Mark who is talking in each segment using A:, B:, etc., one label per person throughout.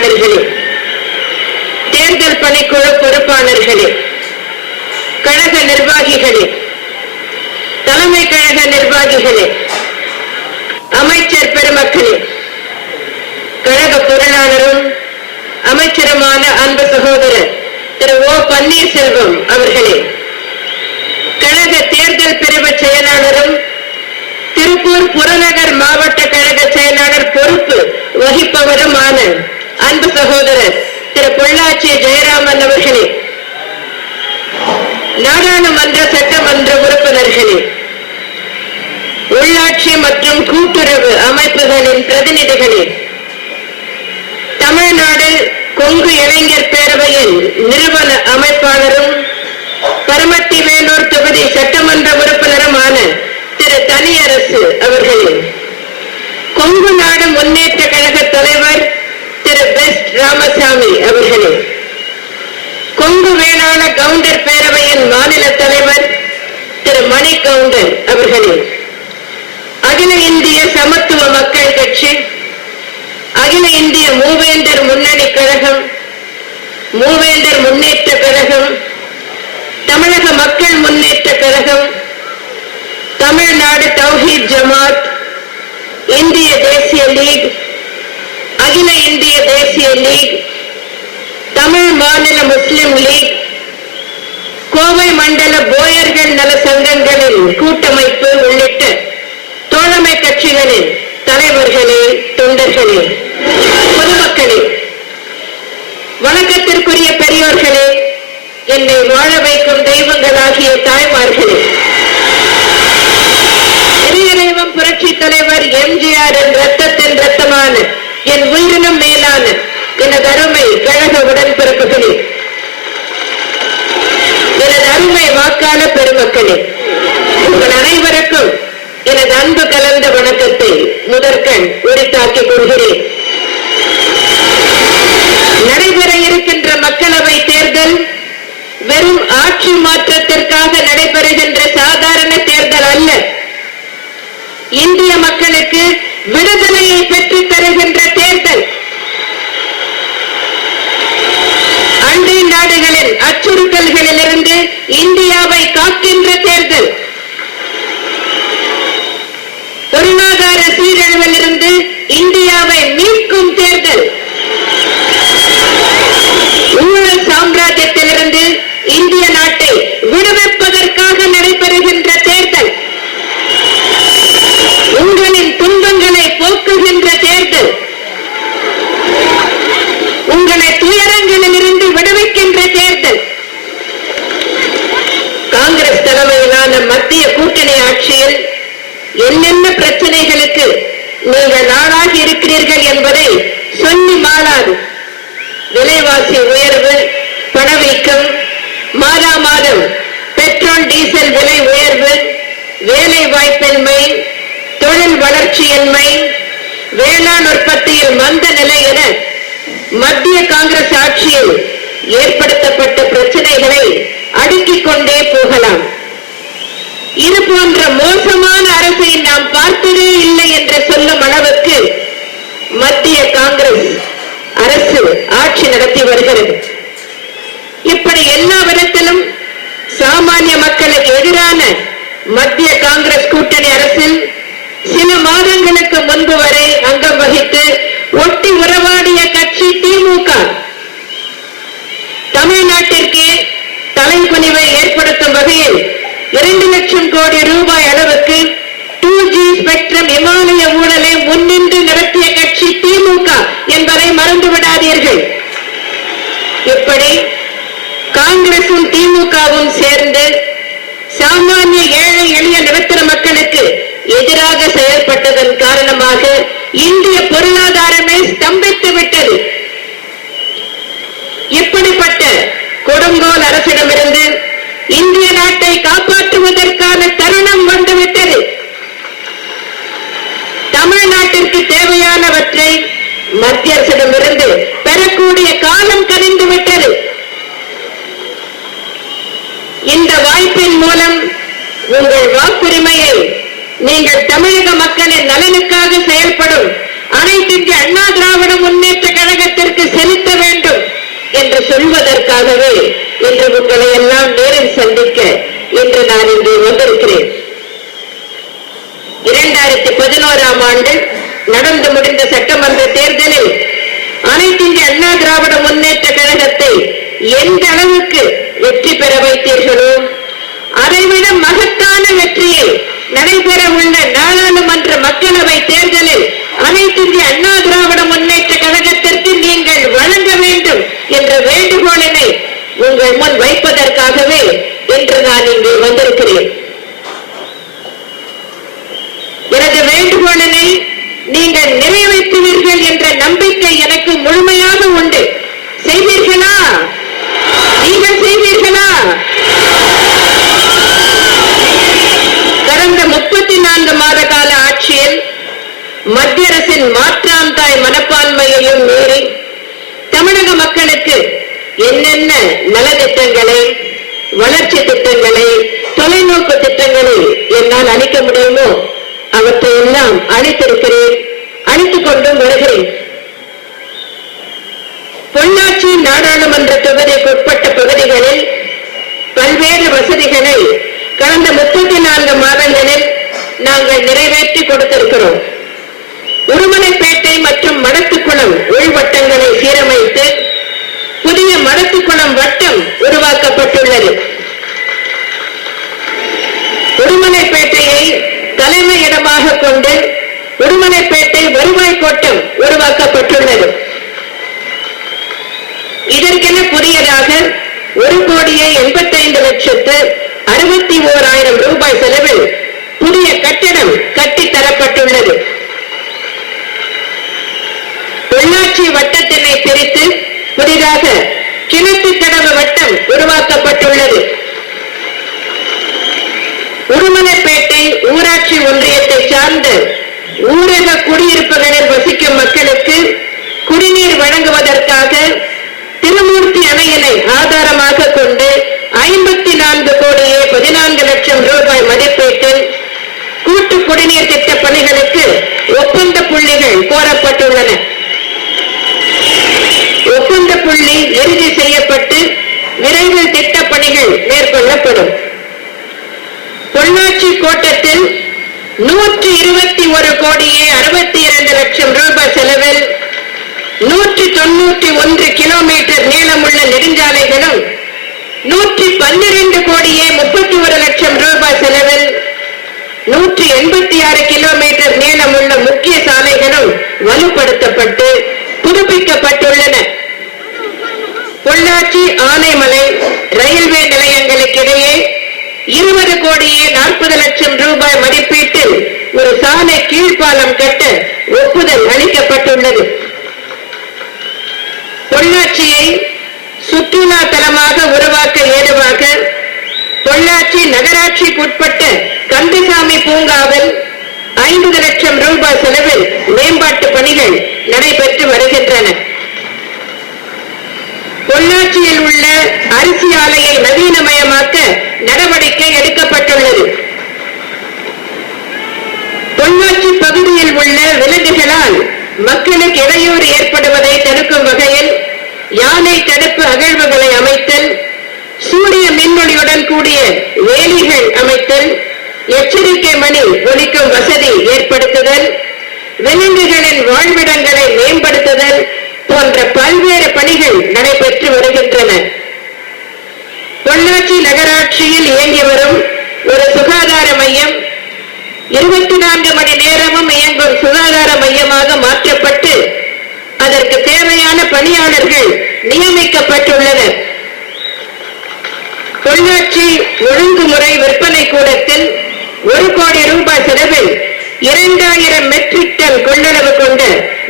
A: செயலாளர்களே தேர்தல் பணிக்குழு பொறுப்பாளர்களே. கழக நிர்வாகிகளே. தலைமை கழக நிர்வாகிகளே. அமைச்சர் பெருமக்களே. கழக பொருளாளரும் அமைச்சருமான அன்பு சகோதரர் திரு ஓ பன்னீர்செல்வம் அவர்களே. கழக தேர்தல் பிரிவு செயலாளரும் திருப்பூர் புறநகர் மாவட்ட கழக செயலாளர் பொறுப்பு வகிப்பவருமான அன்பு சகோதரர் திரு பொள்ளாச்சி ஜெயராமன் அவர்களே நாடாளுமன்ற சட்டமன்ற உறுப்பினர்களே உள்ளாட்சி மற்றும் கூட்டுறவு அமைப்புகளின் பிரதிநிதிகளே தமிழ்நாடு கொங்கு இளைஞர் பேரவையின் நிறுவன அமைப்பாளரும் பரமத்தி வேலூர் தொகுதி சட்டமன்ற உறுப்பினருமான திரு தனியரசு அவர்களே கொங்கு நாடு முன்னேற்ற கழக தலைவர் திரு ராமசாமி அவர்களே. கொங்கு வேளாள கவுண்டர் பேரவையின் மாநில தலைவர் திரு மணி கவுண்டர் அவர்களே. அகில இந்திய சமத்துவ மக்கள் கட்சி அகில இந்திய மூவேந்தர் முன்னணி கழகம் மூவேந்தர் முன்னேற்ற கழகம் தமிழக மக்கள் முன்னேற்ற கழகம் தமிழ்நாடு தௌஹீத் ஜமாத் இந்திய தேசிய லீக் அகில இந்திய தேசிய லீக் தமிழ் மாநில முஸ்லிம் லீக் கோவை மண்டல போயர்கள் நல சங்கங்களின் கூட்டமைப்பு உள்ளிட்ட தோழமை கட்சிகளின் தலைவர்களே தொண்டர்களே பொதுமக்களே வணக்கத்திற்குரிய பெரியோர்களே என்னை வாழ வைக்கும் தெய்வங்களாகிய தாய்மார்களே. புரட்சி தலைவர் எம்ஜிஆர் என் ரத்தத்தின் ரத்தமான என் உயிரினும் மேலான எனது அருமை கழக உடன்பிறப்புகளே எனது அருமை வாக்காள பெருமக்களே உங்கள் அனைவருக்கும் எனது அன்பு கலந்த வணக்கத்தை முதற்கண் உரித்தாக்கிக் கொள்கிறேன். நடைபெற இருக்கின்ற மக்களவை தேர்தல் வெறும் ஆட்சி மாற்றத்தை நடைபெறுகின்ற சாதாரண தேர்தல் அல்ல இந்திய மக்களுக்கு விடுதலையை பெற்றுத் தருகின்ற தேர்தல் அண்டை நாடுகளின் அச்சுறுத்தல்களிலிருந்து இந்தியாவை காக்கின்ற தேர்தல் பொருளாதார சீரழிவிலிருந்து இந்தியாவை மீட்கும் தேர்தல் ஊழல் சாம்ராஜ்யத்திலிருந்து இந்திய நாட்டை விடுவிப்பதற்காக நடைபெறுகின்ற தேர்தல் உங்களின் துன்பங்களை போக்குகின்ற தேர்தல் உங்களை துயரங்களிலிருந்து விடுவிக்கின்ற தேர்தல் காங்கிரஸ் தலைமையிலான மத்திய கூட்டணி ஆட்சியில் என்னென்ன பிரச்சனைகளுக்கு நீங்கள் நாளாகி இருக்கிறீர்கள் என்பதை சொல்லி மாறாது. விலைவாசி உயர்வு பணவீக்கம் மாதா மாதம் பெட்ரோல் டீசல் விலை உயர்வு வேலை வாய்ப்பின்மை தொழில் வளர்ச்சியின்மை வேளாண் உற்பத்தியில் மந்த நிலை என மத்திய காங்கிரஸ் ஆட்சியில் ஏற்படுத்தப்பட்ட பிரச்சனைகளை அடுக்கிக் கொண்டே போகலாம். இது போன்ற மோசமான அரசை நாம் பார்த்ததே இல்லை என்று சொல்லும் அளவுக்கு மத்திய காங்கிரஸ் அரசு ஆட்சி நடத்தி வருகிறது. இப்படி எல்லா விதத்திலும் சாமானிய மக்களுக்கு எதிரான மத்திய காங்கிரஸ் கூட்டணி அரசில் சில மாதங்களுக்கு முன்பு வரை அங்கம் வகித்து ஒட்டி உறவாடிய கட்சி திமுக. தமிழ்நாட்டிற்கு தலைக்குனிவை ஏற்படுத்தும் வகையில் இரண்டு லட்சம் கோடி ரூபாய் அளவுக்கு டூ ஜி ஸ்பெக்ட்ரம் இமாலய ஊழலை முன்னின்று நடத்திய கட்சி திமுக என்பதை மறந்து விடாதீர்கள் இப்படி காங்கிரசும் திமுகவும் சேர்ந்து சாமானிய ஏழை எளிய நடுத்தர மக்களுக்கு எதிராக செயல்பட்டதன் காரணமாக இந்திய பொருளாதாரமே ஸ்தம்பித்து விட்டது. இப்படிப்பட்ட கொடுங்கோல் அரசிடமிருந்து இந்திய நாட்டை காப்பாற்றுவதற்கான தருணம் வந்துவிட்டது. தமிழ்நாட்டிற்கு தேவையானவற்றை மத்திய அரசிடமிருந்து பெறக்கூடிய காலம் கனிந்து விட்டது. இந்த வாய்ப்பின் மூலம் உங்கள் வாக்குரிமையை நீங்கள் தமிழக மக்களின் நலனுக்காக செயல்படும் அனைத்து இந்திய அண்ணா திராவிட முன்னேற்ற கழகத்திற்கு செலுத்த வேண்டும் என்று சொல்வதற்காகவே என்று உங்களை எல்லாம் நேரில் சந்திக்க இன்று நான் இங்கே வந்திருக்கிறேன். இரண்டாயிரத்தி பதினோராம் ஆண்டு நடந்து முடிந்த சட்டமன்ற தேர்தலில் அனைத்து இந்திய அண்ணா திராவிட முன்னேற்ற கழகத்தை எந்த அளவுக்கு வெற்றி பெற வைத்தீர்களோ அதைவிட மகத்தான வெற்றியை நடைபெற உள்ள நாடாளுமன்ற மக்களவை தேர்தல் அனைத்து இந்திய அண்ணா திராவிட முன்னேற்ற கழகத்திற்கு நீங்கள் வழங்க வேண்டும் என்ற வேண்டுகோளினை உங்கள் முன் வைப்பதற்காகவே இன்று நான் இங்கே எனது வேண்டுகோளனை நீங்கள் நிறைவேற்றுவீர்கள் என்ற நம்பிக்கை எனக்கு முழுமையாக உண்டு. செய்வீர்களா? நீங்கள் செய்வீர்களா? கடந்த முப்பத்தி நான்கு மாத கால ஆட்சியில் மத்திய அரசின் மாற்றாம் தாய் மனப்பான்மையையும் மீறி தமிழக மக்களுக்கு என்னென்ன நலத்திட்டங்களை வளர்ச்சி திட்டங்களை திட்டங்களை என்னால் அளிக்க முடியுமோ? அவற்றை எல்லாம் அளித்திருக்கிறேன் அளித்துக் கொண்டும் வருகிறேன். பொள்ளாச்சி நாடாளுமன்ற தொகுதிக்குட்பட்ட பகுதிகளில் பல்வேறு வசதிகளை கடந்த முப்பத்தி நான்கு மாதங்களில் நாங்கள் நிறைவேற்றி கொடுத்திருக்கிறோம். உருமலைப்பேட்டை மற்றும் மடத்துக்குளம் உள்வட்டங்களை சீரமைத்து புதிய மடத்துக்குளம் வட்டம் உருவாக்கப்பட்டுள்ளது. உடுமலைப்பேட்டையை தலைமையிடமாக கொண்டு உடுமலைப்பேட்டை வருவாய் கோட்டம் உருவாக்கப்பட்டுள்ளது. இதற்கென புதியதாக ஒரு கோடியே எண்பத்தைந்து லட்சத்து அறுபத்தி ஓராயிரம் ரூபாய் செலவில் புதிய கட்டிடம் கட்டித்தரப்பட்டுள்ளது பொள்ளாச்சி வட்டத்தினை பிரித்து புதிதாக கிணத்து கடவு வட்டம் உருவாக்கப்பட்டுள்ளது. உருமலைப்பேட்டை ஊராட்சி ஒன்றியத்தை சார்ந்த ஊரக குடியிருப்புகளில் வசிக்கும் மக்களுக்கு குடிநீர் வழங்குவதற்காக திருமூர்த்தி அணையினை ஆதாரமாக கொண்டு ஐம்பத்தி நான்கு கோடியே பதினான்கு லட்சம் ரூபாய் மதிப்பீட்டில் கூட்டு குடிநீர் திட்ட பணிகளுக்கு ஒப்பந்த புள்ளிகள் கோரப்பட்டுள்ளன. ஒப்பந்த புள்ளி இறுதி செய்யப்பட்டு விரைவில் திட்ட பணிகள் மேற்கொள்ளப்படும். பொள்ளாச்சி கோட்டத்தில் நூற்றி இருபத்தி ஒரு கோடியே அறுபத்தி இரண்டு லட்சம் ரூபாய் செலவில் நூற்றி தொண்ணூற்றி ஒன்று கிலோமீட்டர் நீளமுள்ள நெடுஞ்சாலைகளும் நூற்றி பன்னிரண்டு கோடியே முப்பத்தி ஒரு லட்சம் ரூபாய் செலவில் நூற்றி எண்பத்தி ஆறு கிலோமீட்டர் நீளமுள்ள முக்கிய சாலைகளும் வலுப்படுத்தப்பட்டு புதுப்பிக்கப்பட்டுள்ளன. பொள்ளாச்சி ஆனைமலை ரயில்வே நிலையங்களுக்கிடையே இருபது கோடியே நாற்பது லட்சம் ரூபாய் மதிப்பீட்டில் ஒரு சாலை கீழ்ப்பாலம் கட்ட ஒப்புதல் அளிக்கப்பட்டுள்ளது. பொள்ளாச்சியை சுற்றுலா தலமாக உருவாக்க ஏதுவாக பொள்ளாச்சி நகராட்சிக்குட்பட்ட கந்தசாமி பூங்காவில் ஐம்பது லட்சம் ரூபாய் செலவில் மேம்பாட்டு பணிகள் நடைபெற்று வருகின்றன. பொள்ளாச்சியில் உள்ள அரிசி ஆலையை நவீனமயமாக்க நடவடிக்கை எடுக்கப்பட்டுள்ளது. பொள்ளாச்சி பகுதியில் உள்ள விலங்குகளால் மக்களுக்கு இடையூறு ஏற்படுவதை தடுக்கும் வகையில் யானை தடுப்பு அகழ்வுகளை அமைத்தல் சூரிய மின்மொழியுடன் கூடிய வேலிகள் அமைத்தல் எச்சரிக்கை மணி ஒலிக்கும் வசதி ஏற்படுத்துதல் விலங்குகளின் வாழ்விடங்களை மேம்படுத்துதல் போன்ற பல்வேறு பணிகள் நடைபெற்று வருகின்றன. பொள்ளாச்சி நகராட்சியில் இயங்கி வரும் ஒரு சுகாதார மையம் இருபத்தி நான்கு மணி நேரமும் இயங்கும் சுகாதார மையமாக மாற்றப்பட்டு அதற்கு தேவையான பணியாளர்கள் நியமிக்கப்பட்டுள்ளனர். பொள்ளாச்சி ஒழுங்குமுறை விற்பனை கூடத்தில் ஒரு கோடி ரூபாய் செலவில் இரண்டாயிரம் மெட்ரிக் டன் கொள்ளளவு கொண்ட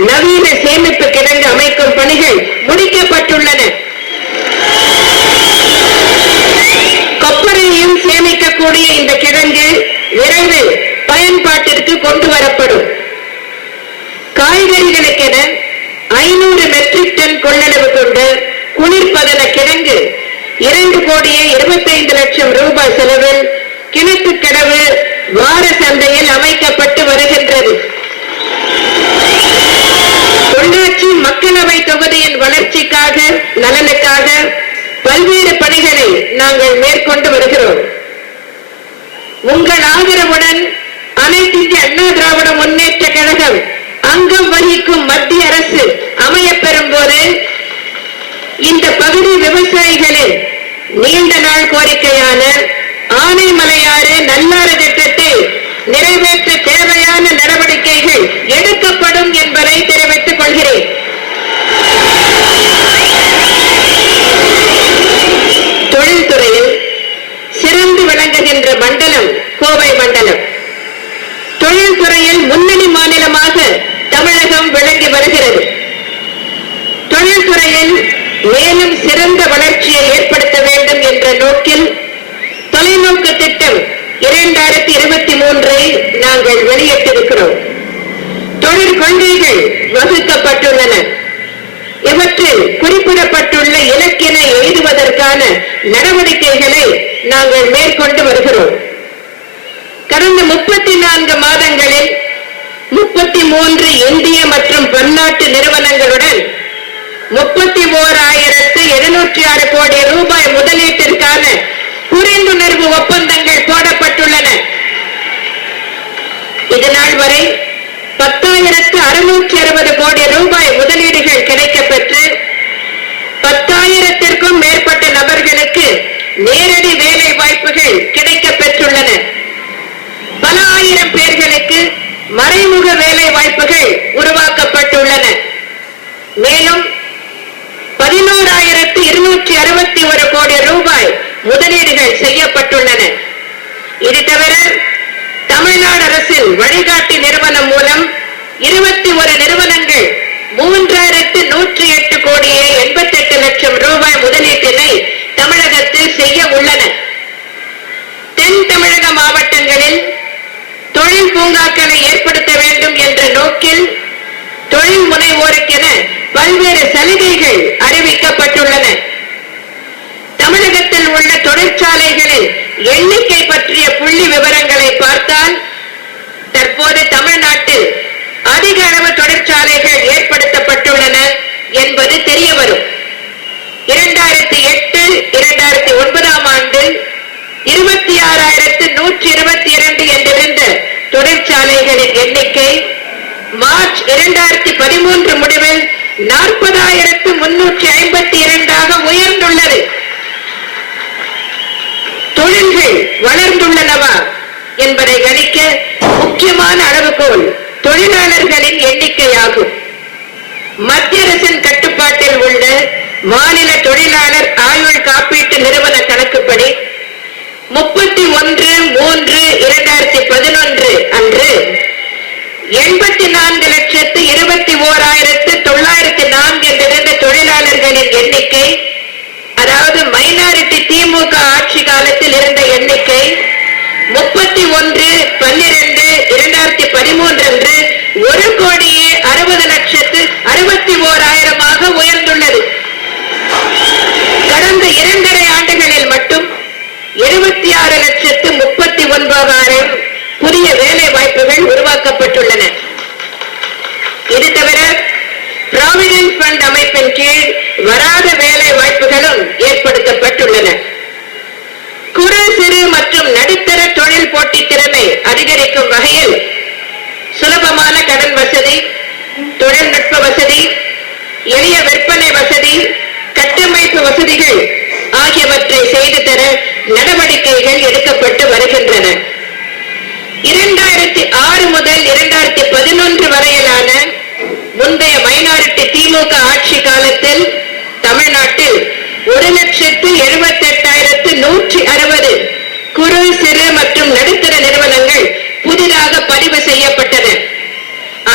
A: நவீன சேமிப்பு கிடங்கு அமைக்கும் பணிகள் முடிக்கப்பட்டுள்ளன. கொப்பரையும் சேமிக்கக்கூடிய இந்த கிழங்கு விரைவில் பயன்பாட்டிற்கு கொண்டு வரப்படும். காய்கறிகளுக்கென ஐநூறு மெட்ரிக் டன் கொள்ளளவு கொண்ட குளிர்பதன கிழங்கு இரண்டு கோடியே இருபத்தைந்து லட்சம் ரூபாய் செலவில் கிணத்து கடவு வார சந்தையில் அமைக்கப்பட்டு வருகின்றது. பொள்ளாச்சி மக்களவை தொகுதியின் வளர்ச்சிக்காக நலனுக்காக பல்வேறு பணிகளை நாங்கள் மேற்கொள்ள உங்கள் ஆதரவுடன் அனைத்து இந்திய அண்ணா திராவிட முன்னேற்ற கழகம் அங்கம் வகிக்கும் மத்திய அரசு அமையப்பெறும் போது இந்த பகுதி விவசாயிகளின் நீண்ட நாள் கோரிக்கையான ஆனைமலையாறு நல்லாறு திட்டத்தை நிறைவேற்ற தேவையான நடவடிக்கைகள் எடுக்கப்படும் என்பதை தெரிவித்துக் கொள்கிறேன் தொழில்துறையில் சிறந்து விளங்குகின்ற மண்டலம் கோவை மண்டலம். தொழில்துறையில் முன்னணி மாநிலமாக தமிழகம் விளங்கி வருகிறது. தொழில்துறையில் மேலும் சிறந்த வளர்ச்சியை ஏற்படுத்த வேண்டும் என்ற நோக்கில் தொலைநோக்கு திட்டம் இரண்டாயிரத்தி இருபத்தி மூன்றை நாங்கள் வெளியிட்டிருக்கிறோம். தொழிற்கொள்கைகள் வகுக்கப்பட்டுள்ளன. இவற்றில் குறிப்பிடப்பட்டுள்ள இலக்கினை எழுதுவதற்கான நடவடிக்கைகளை நாங்கள் மேற்கொண்டு வருகிறோம். கடந்த முப்பத்தி நான்கு மாதங்களில் முப்பத்தி மூன்று இந்திய மற்றும் பன்னாட்டு நிறுவனங்களுடன் முப்பத்தி ஓர் ஆயிரத்து எழுநூற்றி ஆறு கோடி ரூபாய் முதலீட்டிற்கான புரிந்துணர்வு ஒப்பந்தங்கள் போடப்பட்டுள்ளன. இதனால் வரை பத்தாயிரத்து அறுநூற்றி அறுபது கோடி ரூபாய் முதலீடுகள் கிடைக்கப்பெற்று பத்தாயிரத்திற்கும் மேற்பட்ட நபர்களுக்கு நேரடி வேலை வாய்ப்புகள் கிடைக்க பெற்றுள்ளன. பல ஆயிரம் பேர்களுக்கு மறைமுக வேலை வாய்ப்புகள் உருவாக்கப்பட்டுள்ளன. மேலும் பதினோராயிரத்து இருநூற்றி அறுபத்தி ஒரு கோடி ரூபாய் முதலீடுகள் செய்யப்பட்டுள்ளன. இது தவிர தமிழ்நாடு அரசின் வழிகாட்டி நிறுவனம் மூலம் இருபத்தி ஒரு நிறுவனங்கள் மூன்றாயிரத்து நூற்றி எட்டு கோடியே எண்பத்தி எட்டு லட்சம் ரூபாய் முதலீட்டினை தமிழகத்தில் செய்ய உள்ளன. தென் தமிழக மாவட்டங்களில் தொழில் பூங்காக்களை ஏற்படுத்த வேண்டும் என்ற நோக்கில் தொழில் முனைவோருக்கென பல்வேறு சலுகைகள் அறிவிக்கப்பட்டுள்ளன. தமிழகத்தில் உள்ள தொழிற்சாலைகளில் எண்ணிக்கை பற்றிய புள்ளி விவரங்களை பார்த்தால் தற்போது தமிழ்நாட்டில் அதிக அளவு தொழிற்சாலைகள் ஏற்படுத்தப்பட்டுள்ளன என்பது தெரிய வரும் இரண்டாயிரத்தி எட்டு இரண்டாயிரத்தி ஒன்பதாம் ஆண்டு இருபத்தி ஆறாயிரத்து நூற்றி இருபத்தி இரண்டு என்றிருந்த தொழிற்சாலைகளின் எண்ணிக்கை மார்ச் இரண்டாயிரத்தி பதிமூன்று முடிவில் நாற்பதாயிரத்து முன்னூற்றி ஐம்பத்தி இரண்டாக உயர்ந்துள்ளது. தொழில்கள் வளர்ந்துள்ளனவா என்பதை கணிக்க முக்கியமான அளவுகோல் தொழிலாளர்களின் எண்ணிக்கையாகும். மத்திய அரசின் கட்டுப்பாட்டில் உள்ள மாநில தொழிலாளர் ஆயுள் காப்பீட்டு நிறுவன கணக்குப்படி முப்பத்தி ஒன்று மூன்று இரண்டாயிரத்தி பதினொன்று அன்று எண்பத்தி நான்கு லட்சத்து இருபத்தி ஓராயிரத்து தொள்ளாயிரத்தி நான்கு என்றிருந்த தொழிலாளர்களின் எண்ணிக்கை அதாவது மைனாரிட்டி திமுக ஆட்சி காலத்தில் இருந்த எண்ணிக்கை முப்பத்தி ஒன்று பன்னிரண்டு இரண்டாயிரத்தி பதிமூன்று அன்று ஒரு கோடியே அறுபது லட்சத்து அறுபத்தி ஓராயிரமாக உயர்ந்துள்ளது. கடந்த இரண்டரை ஆண்டுகளில் மட்டும் இருபத்தி ஆறு லட்சத்து முப்பத்தி ஒன்பதாயிரம் புதிய வேலை வாய்ப்புகள் உருவாக்கப்பட்டுள்ளன. இது தவிர ப்ராவிடன்ட் ஃபண்ட் அமைப்பின் கீழ் வராத வேலை வாய்ப்புகளும் ஏற்படுத்தப்பட்டுள்ளன. குறு சிறு மற்றும் நடுத்தர தொழில் போட்டி திறனை அதிகரிக்கும் வகையில் சுலபமான கடன் வசதி தொழில்நுட்ப வசதி எளிய விற்பனை வசதி கட்டமைப்பு வசதிகள் ஆகியவற்றை செய்து தர நடவடிக்கைகள் எடுக்கப்பட்டு வருகின்றன. இரண்டாயிரத்தி ஆறு முதல் இரண்டாயிரத்தி பதினொன்று வரையிலான முந்தைய மைனாரிட்டி திமுக ஆட்சி காலத்தில் தமிழ்நாட்டில் ஒரு லட்சத்து எழுபத்தி எட்டாயிரத்து நூற்றி அறுபது குறு சிறு மற்றும் நடுத்தர நிறுவனங்கள் புதிதாக பதிவு செய்யப்பட்டன.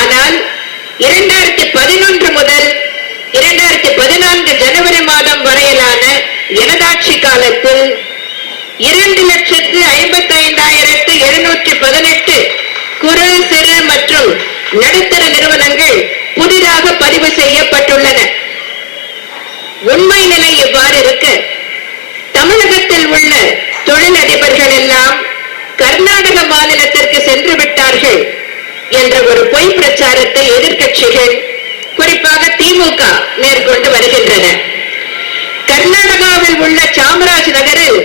A: ஆனால் இரண்டாயிரத்தி பதினொன்று முதல் இரண்டாயிரத்தி பதினான்கு ஜனவரி மாதம் வரையிலான எனதாட்சி காலத்தில் இரண்டு லட்சத்து ஐம்பத்தி ஐந்தாயிரத்து எழுநூற்றி பதினெட்டு குறு சிறு மற்றும் நடுத்தர நிறுவனங்கள் புதிதாக பதிவு செய்யப்பட்டுள்ளன. உண்மை நிலை இவ்வாறு இருக்க? தமிழகத்தில் உள்ள தொழிலதிபர்கள் எல்லாம் கர்நாடக மாநிலத்திற்கு சென்று விட்டார்கள் என்ற ஒரு பொய் பிரச்சாரத்தை எதிர்க்கட்சிகள் குறிப்பாக திமுக மேற்கொண்டு வருகின்றன. கர்நாடகாவில் உள்ள சாமராஜ் நகரில்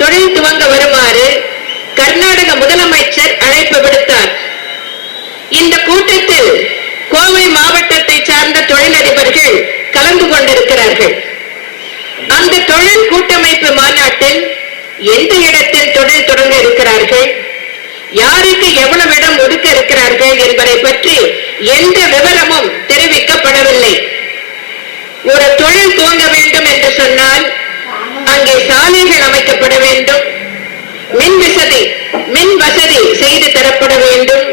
A: தொழில் துவங்க வருமாறு கர்நாடக முதலமைச்சர் அழைப்பு விடுத்தார். இந்த கூட்டத்தில் கோவை மாவட்டத்தை சார்ந்த தொழிலதிபர்கள் கலந்து கொண்டிருக்கிறார்கள். அந்த தொழில் கூட்டமைப்பு மாநாட்டில் எந்த இடத்தில் தொழில் தொடங்க இருக்கிறார்கள்? யாருக்கு எவ்வளவு இடம் ஒதுக்க இருக்கிறார்கள் என்பதை பற்றி எந்த விவரமும் தெரிவிக்கப்படவில்லை. ஒரு தொழில் துவங்க வேண்டும் என்று சொன்னால் அங்கே சாலைகள் அமைக்கப்பட வேண்டும். மின் வசதி மின் வசதி செய்து தரப்பட வேண்டும்.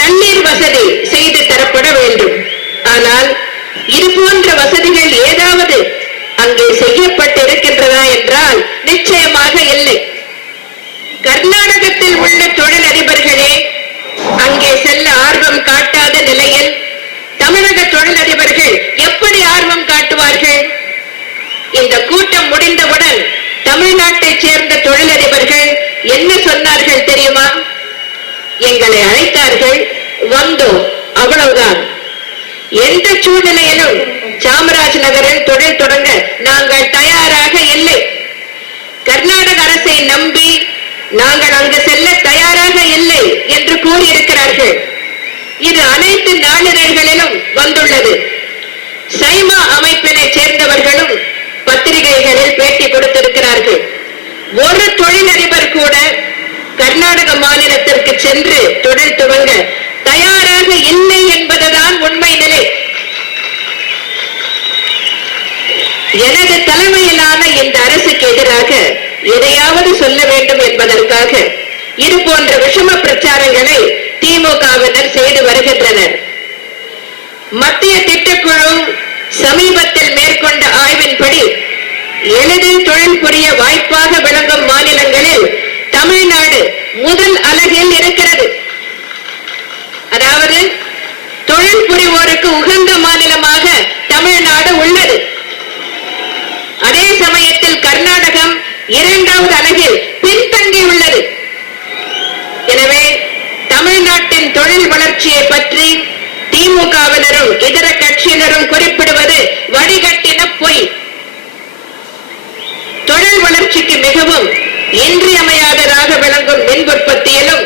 A: தண்ணீர் வசதி செய்து தரப்பட வேண்டும். ஆனால் இது போன்ற வசதிகள் ஏதாவது அங்கே செய்யப்பட்டிருக்கின்றதா என்றால் நிச்சயமாக இல்லை. கர்நாடகத்தில் உள்ள தொழிலதிபர்களே அங்கே செல்ல ஆர்வம் காட்டாத நிலையில் தமிழக தொழிலதிபர்கள் எப்படி ஆர்வம் காட்டுவார்கள்? இந்த கூட்டம் முடிந்தவுடன் தமிழ்நாட்டைச் சேர்ந்த தொழிலதிபர்கள் என்ன சொன்னார்கள் தெரியுமா? எங்களை அழைத்தார்கள் வந்தோம் அவ்வளவுதான். எந்த சூழ்நிலையிலும் சாமராஜ் நகரில் தொழில் தொடங்க நாங்கள் தயாராக இல்லை. கர்நாடக அரசை நம்பி நாங்கள் அங்கு செல்ல தயாராக இல்லை என்று கூறியிருக்கிறார்கள். இது அனைத்து நாளிதழ்களிலும் வந்துள்ளது. சைமா அமைப்பினை சேர்ந்தவர்களும் பத்திரிகைகளில் பேட்டி கொடுத்திருக்கிறார்கள். ஒரு தொழிலதிபர் கூட கர்நாடக மாநிலத்திற்கு சென்று தொழில் துவங்க தயாராக இல்லை என்பதுதான் உண்மை நிலை. எனது தலைமையிலான இந்த அரசுக்கு எதிராக எதையாவது சொல்ல வேண்டும் என்பதற்காக இது போன்ற விஷம பிரச்சாரங்களை திமுகவினர் செய்து வருகின்றனர். மத்திய திட்டக்குழு சமீபத்தில் மேற்கொண்ட ஆய்வின்படி எளிதில் தொழில் புரிய வாய்ப்பாக விளங்கும் மாநிலங்களில் தமிழ்நாடு முதல் அலகில் இருக்கிறது. அதாவது தொழில் புரிவோருக்கு உகந்த மாநிலமாக தமிழ்நாடு உள்ளது. அதே சமயத்தில் கர்நாடகம் இரண்டாவது அலகில் பின்தங்கி உள்ளது. எனவே தமிழ்நாட்டின் தொழில் வளர்ச்சியை பற்றி திமுகவினரும் இதர கட்சியினரும் குறிப்பிடுவது வடிகட்டின பொய். தொழில் வளர்ச்சிக்கு மிகவும் இன்றியமையாததாக விளங்கும் மின் உற்பத்தியிலும்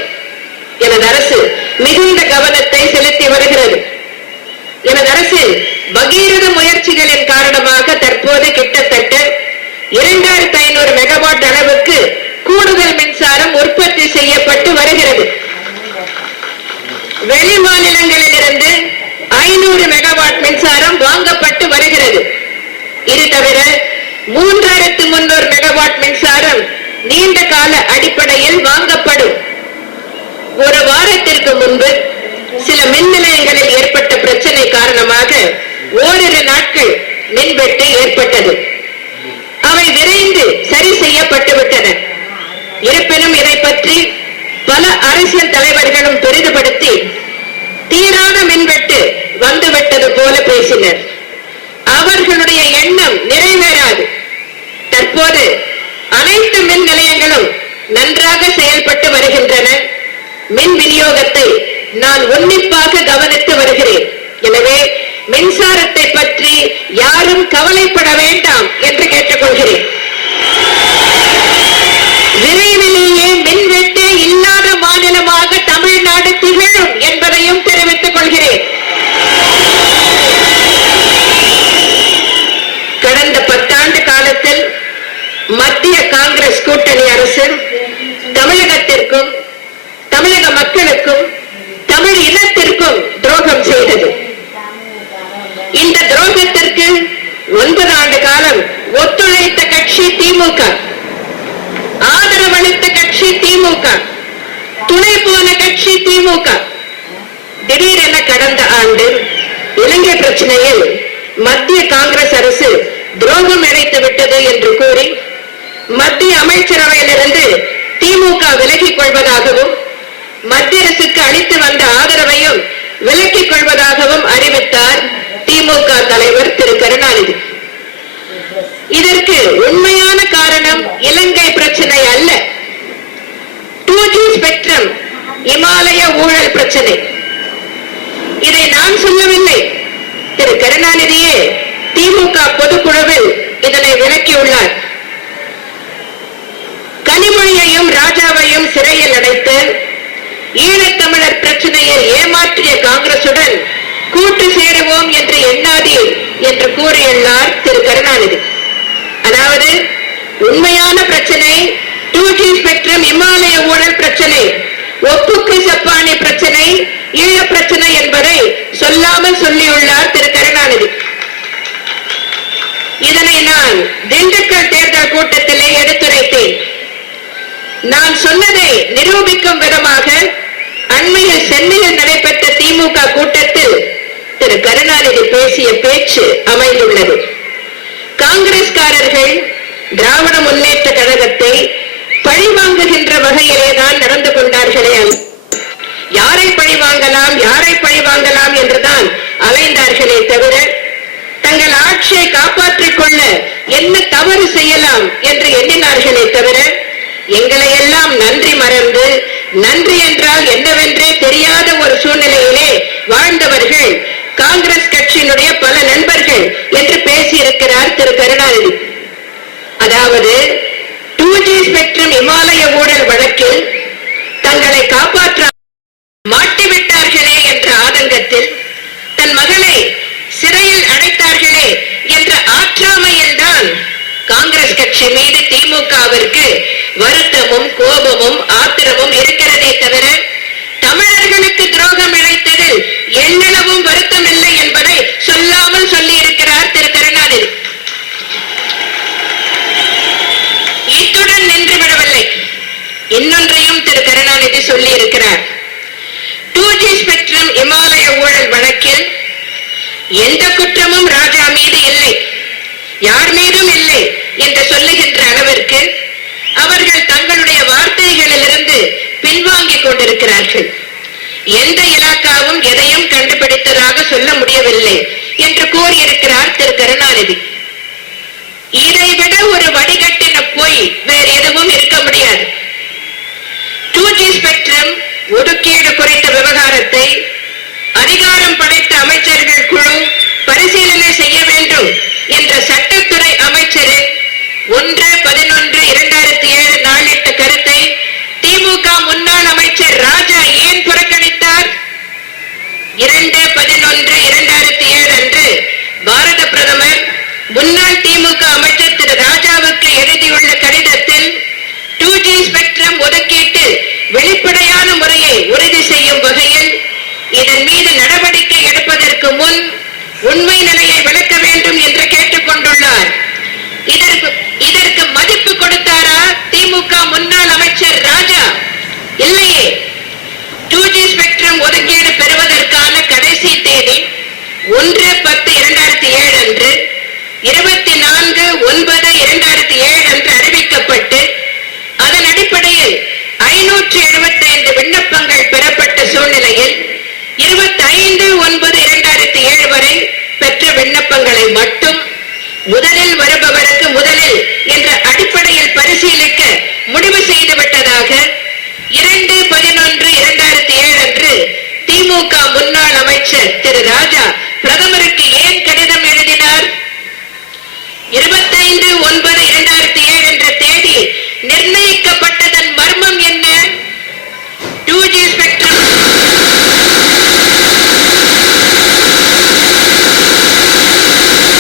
A: எனது அரசு மிகுந்த கவனத்தை செலுத்தி வருகிறது. எனது அரசு பகீரத முயற்சிகளின் காரணமாக தற்போது கிட்டத்தட்ட இரண்டாயிரத்தி ஐநூறு மெகாவாட் அளவுக்கு கூடுதல் மின்சாரம் உற்பத்தி செய்யப்பட்டு வருகிறது வெளி மாநிலங்களில் இருந்து ஐநூறு மெகாவாட் மின்சாரம் வாங்கப்பட்டு வருகிறது இது தவிர இருநூறு மெகாவாட் மின்சாரம் நீண்ட கால அடிப்படையில் வாங்கப்படும். ஒரு வாரத்திற்கு முன்பு சில மின் நிலையங்களில் ஏற்பட்ட பிரச்சனை காரணமாக ஓரிரு நாட்கள் மின்வெட்டு ஏற்பட்டது. அவை விரைந்து சரி செய்யப்பட்டு விட்டன. இருப்பினும் இதை பற்றி பல அரசியல் தலைவர்களும் துரிதப்படுத்தி தீராத மின்வெட்டு வந்துவிட்டது போல பேசினர். அவர்களுடைய எண்ணம் நிறைவேறாது. தற்போது அனைத்து மின் நிலையங்களும் நன்றாக செயல்பட்டு வருகின்றன. மின் விநியோகத்தை நான் உன்னிப்பாக கவனித்து வருகிறேன். எனவே மின்சாரத்தை பற்றி யாரும் கவலைப்பட வேண்டாம் என்று கேட்டுக்கொள்கிறேன். விரைவிலேயே மின்வெட்டே இல்லாத மாநிலமாக தமிழ்நாடு திகழும் என்பதையும் தெரிவித்துக் கொள்கிறேன் கடந்த பத்தாண்டு காலத்தில் மத்திய காங்கிரஸ் கூட்டணி அரசு தமிழகத்திற்கும் தமிழக மக்களுக்கும் தமிழ் இனத்திற்கும் துரோகம் செய்தது. இந்த துரோகத்திற்கு ஒன்பது ஆண்டு காலம் ஒத்துழைத்த கட்சி திமுக. ஆதரவளித்த கட்சி திமுக. துணை போன கட்சி திமுக. திடீரென கடந்த ஆண்டு இலங்கை பிரச்சனையில் மத்திய காங்கிரஸ் அரசு துரோகம் இழைத்து விட்டது என்று கூறி மத்திய அமைச்சரவையிலிருந்து திமுக விலகிக் கொள்வதாகவும் மத்திய அரசுக்கு அளித்து வந்த ஆதரவையும் விலக்கிக் கொள்வதாகவும் அறிவித்தார் திமுக தலைவர் திரு. கருணாநிதி. இதற்கு உண்மையான காரணம் இலங்கை பிரச்சனை அல்ல. டூ ஜி ஸ்பெக்ட்ரம் இமாலய ஊழல் பிரச்சனை. இதை நான் சொல்லவில்லை. திரு. கருணாநிதியே திமுக பொதுக்குழுவில் இதனை விளக்கியுள்ளார். கனிமொழியையும் ராஜாவையும் சிறையில் அடைத்து ஈழத்தமிழர் பிரச்சனையில் ஏமாற்றிய காங்கிரசுடன் கூட்டு சேருவோம் என்று எண்ணாதீர் என்று கூறியுள்ளார் திரு கருணாநிதி. அதாவது உண்மையான பிரச்சனை டூ ஜி ஸ்பெக்ட்ரம் இமாலய ஊழல் பிரச்சனை ஒப்புக்கு சப்பானி பிரச்சனை ஈழ பிரச்சனை என்பதை சொல்லாமல் சொல்லியுள்ளார் திரு கருணாநிதி. இதனை நான் திண்டுக்கல் தேர்தல் கூட்டத்திலே எடுத்துரைத்தேன். நான் சொன்னதை நிரூபிக்கும் விதமாக அண்மையில் சென்னையில் நடைபெற்ற திமுக கூட்டத்தில் திரு கருணாநிதி பேசிய பேச்சு அமைந்துள்ளது. காங்கிரஸ்காரர்கள் திராவிட முன்னேற்ற கழகத்தை பழிவாங்குகின்ற வகையிலே தான் நடந்து கொண்டார்களே யாரை பழி வாங்கலாம் யாரை பழி வாங்கலாம் என்றுதான் அலைந்தார்களே தவிர தங்கள் ஆட்சியை காப்பாற்றிக் கொள்ள என்ன தவறு செய்யலாம் என்று எண்ணினார்களே தவிர எங்களை எல்லாம் நன்றி மறந்து நன்றி என்றால் என்னவென்றே தெரியாத ஒரு சூழ்நிலையிலே வாழ்ந்தவர்கள் காங்கிரஸ் கட்சியினுடைய பல நண்பர்கள் என்று பேசியிருக்கிறார் திரு கருணாநிதி. அதாவது டூ ஜி ஸ்பெக்ட்ரம் இமாலய ஊழல் வழக்கில் தங்களை காப்பாற்ற மாட்டிவிட்டார்களே என்ற ஆதங்கத்தில் தன் மகளை சிறையில் அடைத்தார்களே என்ற ஆற்றாமையில்தான் காங்கிரஸ் கட்சி மீது திமுகவிற்கு வருத்தமும் கோபமும் ஆத்திரமும் இருக்கிறதே தவிர தமிழர்களுக்கு துரோகம் இழைத்ததில்